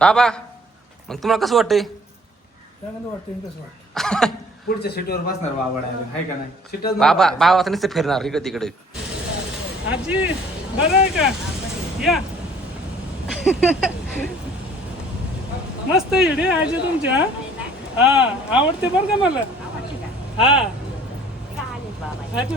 बाबा मग तुम्हाला कसं वाटतंय? चांगलं वाटतं कसं वाटतं पुढच्या सीटवर बसणार बाबा डायरेक्ट आहे का नाही? सीटच बाबा बाबा आता नुसतं फिरणार इकडे तिकडे. आजी बरं आहे का? या. मस्त इडे आजी तुमच्या हा? आवडते बरं का मला? हा. आजी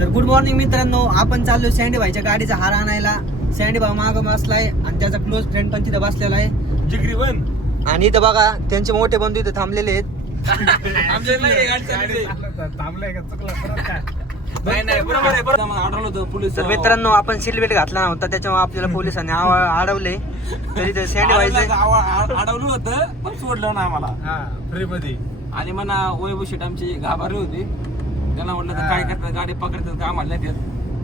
तर गुड मॉर्निंग मित्रांनो आपण चाललो सँडी भाईच्या गाडीचा हार आणायला. सँडी भाऊ माग बसलाय आणि त्याचा क्लोज फ्रेंड पण तिथे बसलेला आहे. जिगरी बन. आणि इथं बघा त्यांचे मोठे बंधू इथे थांबलेले आहेत. थांबलाय का? चुकला परत काय? नाही नाही बरोबर आहे बरोबर. आहे. आढळलं होतं पोलीस तर मित्रांनो आपण सीट घातला नव्हता त्याच्यामुळे आपल्याला पोलिसांनी अडवले तरी ते सँडी भाईचे अडवलं होतं पण सोडलं ना आम्हाला. हा फ्री मध्ये. आणि म्हणा वैभव शेट आमची घाबरली होती. त्यांना म्हटलं तर काय करतात? गाडी पकडतात का आम्हाला नाही देत.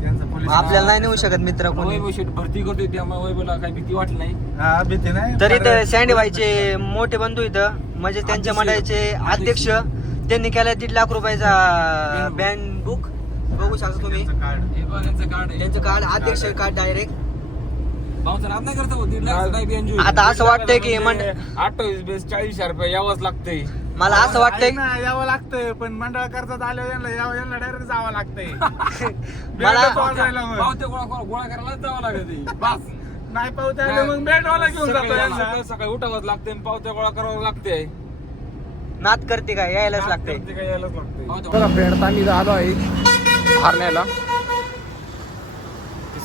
त्यांचं पोलीस आपल्याला नाही नेऊ शकत मित्र कोणी? वैभव शेट भरती करतोय त्यामुळे वैभवला काही भीती वाटली नाही. हा भीती नाही. तरी तर सँडी भाईचे मोठे बंधू इथं म्हणजे त्यांच्या मंडळाचे अध्यक्ष त्यांनी केला दीड लाख रुपयाचा बँड बुक. बघू शकता तुम्ही. कार्ड. हे बघ यांचं कार्ड आहे. त्यांचं कार्ड अध्यक्ष कार्ड. डायरेक्ट भाऊचं नाद नाही करता दीड लाख नाही बेंजू आता असं वाटतंय की मंड अठ्ठावीस बेस चाळीस हजार रुपये यावंच लागतंय. मला असं वाटतंय ना यावं लागतंय पण मंडळ कर्जात आल्यावर यांना यावं यांना डायरेक्ट जावं लागतंय. मला- वाजायला मग. पावते गोळा गोळा गोळा करायला जावं लागत बस. नाही पावते आले मग बेल्टवाला घेऊन जातो यांना. सकाळी सकाळी उठावंच लागते पावते गोळा करावं लागते नाद करते काय यायलाच लागते ते काय यायलाच लागतंय. फ्रेंड आम्ही आलो आहे. हारण्याला.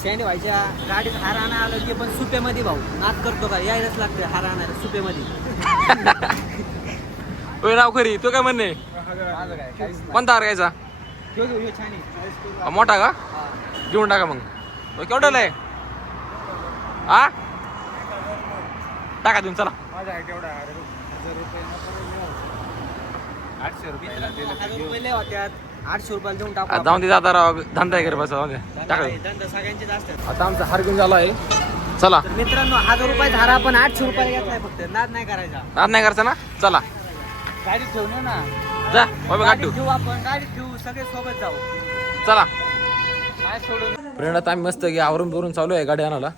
सँडी व्हायच्या गाडीत हार आलं की पण सुपेमध्ये भाऊ. नाद करतो का? यायलाच लागते हार आणायला सुपेमध्ये ओय नाव खरी. तो काय म्हणणे? कोणता हार घ्यायचा. हा, मोठा का? हा. घेऊन टाका मग. ओय, केवढ्याला आहे आ? टाका तुम्ही चला. केवढा. आठशे रुपयाला लय देऊन टाकू. जाऊन दे जाता राव. धंदा आहे बस जाऊन दे. टाका आता आमचा हार घेऊन झाला आहे. चला. तर मित्रांनो हजार रुपये हार आपण आठशे रुपयाला घेतलाय फक्त. नाद नाही करायचा. नाद नाही करायचा ना? चला. ठेवून ना. जा बाबा आपण सगळे सोबत जाऊ. चला. काय सोडून आम्ही मस्त की आवरून बिवरून चालू आहे गाडी आणायला.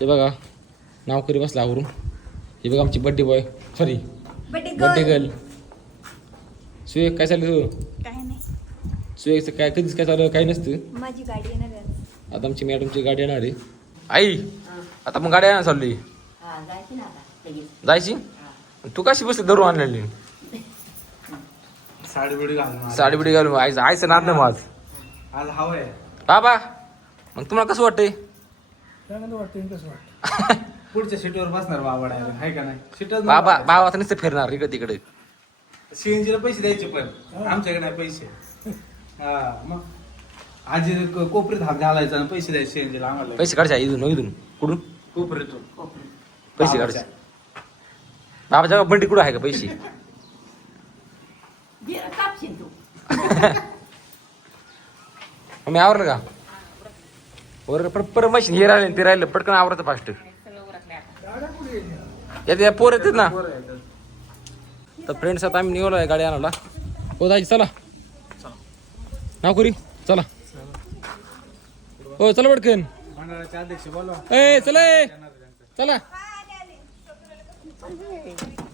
हे बघा नाव करी बसला आवरून. हे बघा आमची birthday boy sorry birthday girl Suyog काय चालू तुझं काय नाही. सुयोगचं काय कधीच काय चालू काही नसतं. माझी गाडी येणार आहे. आता आमची मॅडमची गाडी येणार आहे. आई आता मग गाडी आणायला चालली जायची? तू कशी बसली धरून आणलेली? साडी बिडी घालून. साडी बिडी घालून. आईचं आईचं नाद नाही माझ आज. हवंय बाबा मग तुम्हाला कसं वाटतंय? चांगलं वाटतं? कसं वाटतं? पुढच्या सीटवर बसणार बाबा डायरेक्ट आहे. का नाही? सीटच बाबा बाबा आता नुसतं फिरणार इकडे तिकडे. सीएनजी ला पैसे द्यायचे पण. आमच्याकडे नाही पैसे. हा मग आजी क- कोपरीत हात घालायचा आणि पैसे द्यायचे सीएनजी ला आम्हाला. पैसे काढायचे इथून इथून. कुठून? कोपरीतून. पैसे काढायचे. बाबाच्या बंडी कुठं आहे का पैसे? मी आवरलं का? वर पण पर मशीन हे राहिले ते राहिलं पटकन आवरतं फास्ट या पोर येतात ना. तर फ्रेंड्स आता आम्ही निघालो आहे गाडी आणायला. हो दाजी चला. नाव करी चला. हो चला पटकन. ए चला. चला.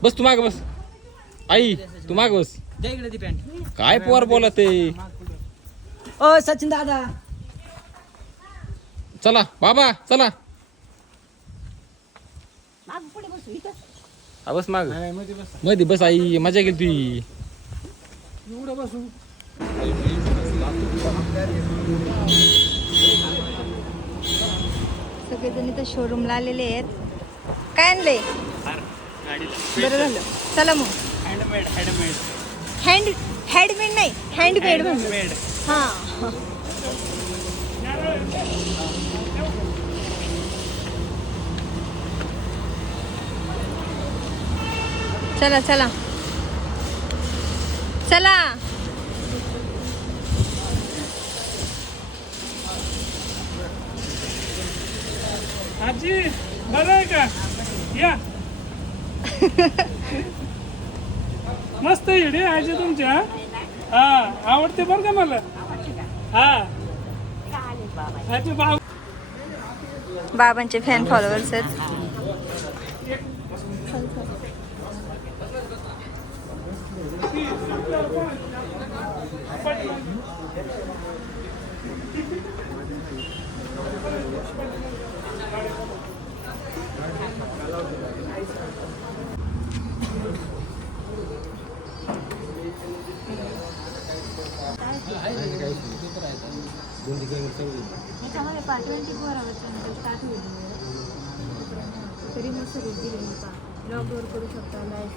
बस तू माग बस. आई तू माग बस. काय पोर बोलत आहे? ओ सचिन दादा. चला बाबा चला. हा बस माग. मध्ये बस. आई मजा गेली तुझी. सगळेजण इथं शोरूमला आलेले आहेत. काय आणले बरं झालं चला मग. हँडमेड हँडमेड हँड हँडमेड नाही हँडमेड म्हणतो हां. चला चला. चला. आजी बरं आहे का? या. मस्त इडे आजी तुमच्या हा? आवडते बरं का मला? हा. बाबा बाबांचे फॅन फॉलोअर्स आहेत. याच्यामध्ये पाच ट्वेंटी फोर आवर्स स्टार्ट होईल तरी सर्विस दिली नका लॉकवर करू शकता लाईफ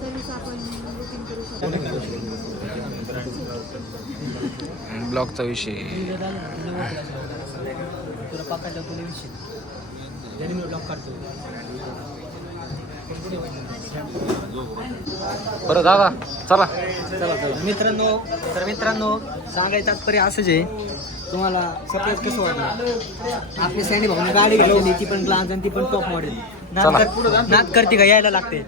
सर्विस आपण बुकिंग करू शकतो. ब्लॉगचा विषय. तुला पकडलं तुला विषय? जरी मी ब्लॉक काढतो. बरं दादा चला. मित्रांनो तर मित्रांनो सांगायचं तात्पर्य असंच आहे. तुम्हाला सरप्राईज कसं वाटलं? आपली सैनी भाऊने गाडी घेतलेली ती पण ग्लान्स आणि ती पण टॉप मॉडेल नाद करते का? यायला लागते.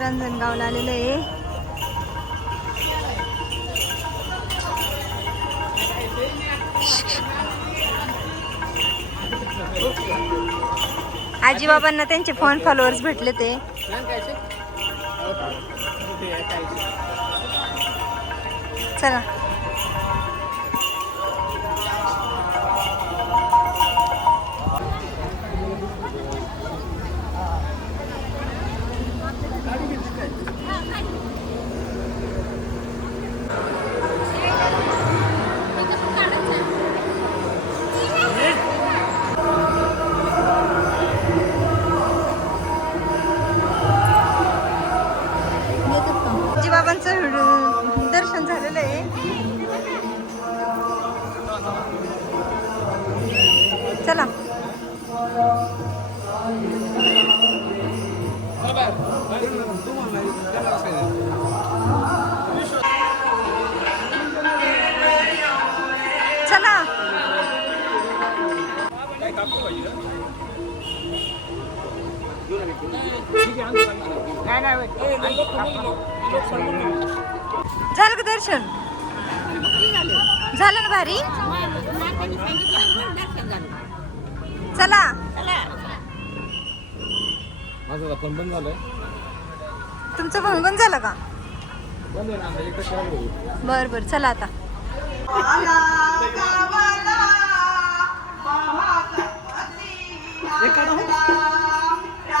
रंजनगावला आलेलं आहे. आजीबाबांना त्यांचे फोन फॉलोअर्स भेटले ते. चला. दर्शन झालेलं आहे. चला. चला. झालं का दर्शन? झालं ना भारी? चला. माझा फोन बंद झालाय. तुमचं फोन बंद झालं का. बर बर चला आता.